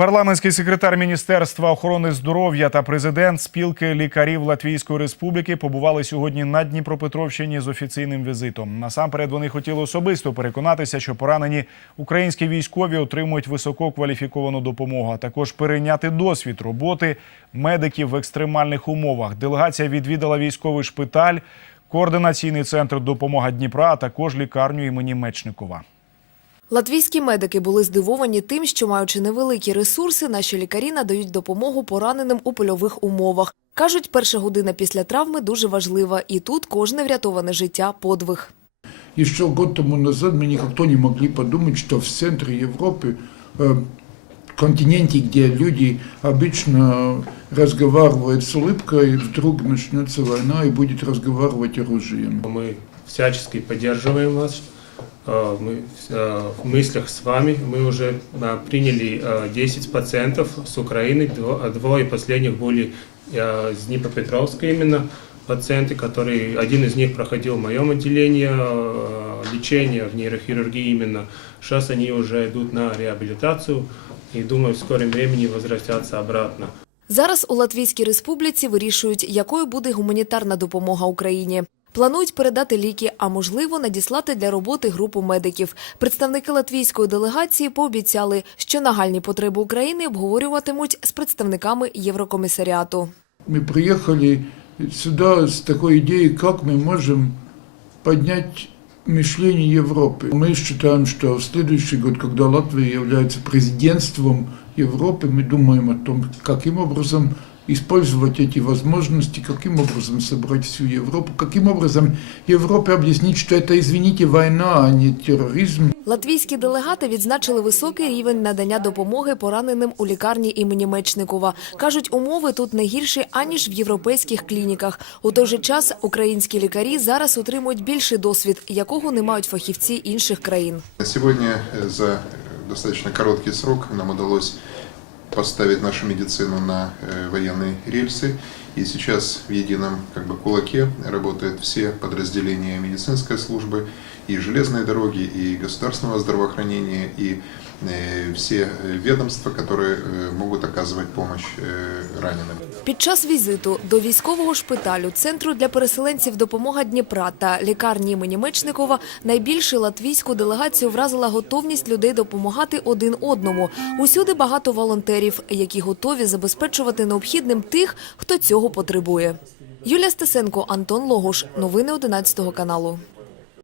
Парламентський секретар Міністерства охорони здоров'я та президент спілки лікарів Латвійської республіки побували сьогодні на Дніпропетровщині з офіційним візитом. Насамперед вони хотіли особисто переконатися, що поранені українські військові отримують висококваліфіковану допомогу, а також перейняти досвід роботи медиків в екстремальних умовах. Делегація відвідала військовий шпиталь, координаційний центр допомога Дніпра, а також лікарню імені Мечникова. Латвійські медики були здивовані тим, що, маючи невеликі ресурси, наші лікарі надають допомогу пораненим у польових умовах. Кажуть, перша година після травми дуже важлива, і тут кожне врятоване життя – подвиг. Еще год тому назад мы никто не могли подумать, что в центре Европы, э, континенте, где люди обычно разговаривают с улыбкой, вдруг начнется война и будет разговаривать оружием. Мы всячески поддерживаем вас. Э, Мы э, в мыслях с вами. Мы уже э, приняли э, 10 пациентов с Украины. Дво- Двое последних были э, с Днепропетровска именно пациенты, которые один из них проходил в моем отделении э, лечения в нейрохирургии именно. Сейчас они уже идут на реабилитацию и думаю в скором времени возвратятся обратно. Зараз у Латвійській республіці вирішують, якою буде гуманітарна допомога Україні. Планують передати ліки, а можливо надіслати для роботи групу медиків. Представники латвійської делегації пообіцяли, що нагальні потреби України обговорюватимуть з представниками Єврокомісаріату. Мы приехали сюда с такой идеей, как мы можем поднять мышление Европы. Мы считаем, что в следующий год, когда Латвия является президентством Европы, мы думаем о том, каким образом использовать эти возможности, каким образом собрать всю Европу, каким образом Европе объяснить, что это, извините, война, а не терроризм. Латвійські делегати відзначили високий рівень надання допомоги пораненим у лікарні імені Мечникова. Кажуть, умови тут не гірші аніж в європейських клініках. У той же час українські лікарі зараз отримують більший досвід, якого не мають фахівці інших країн. Сегодня э, за э, достаточно короткий срок нам удалось поставить нашу медицину на э, военные рельсы. И сейчас в едином как бы, кулаке работают все подразделения медицинской службы, и железные дороги, и государственного здравоохранения, и э, все э, ведомства, которые э, могут оказывать помощь э, раненым. Під час візиту до військового шпиталю, центру для переселенців допомога Дніпра та лікарні імені Мечникова найбільше латвійську делегацію вразила готовність людей допомагати один одному. Усюди багато волонтерів, які готові забезпечувати необхідним тих, хто цього потребує. Юлія Стесенко, Антон Логуш. Новини 11 каналу.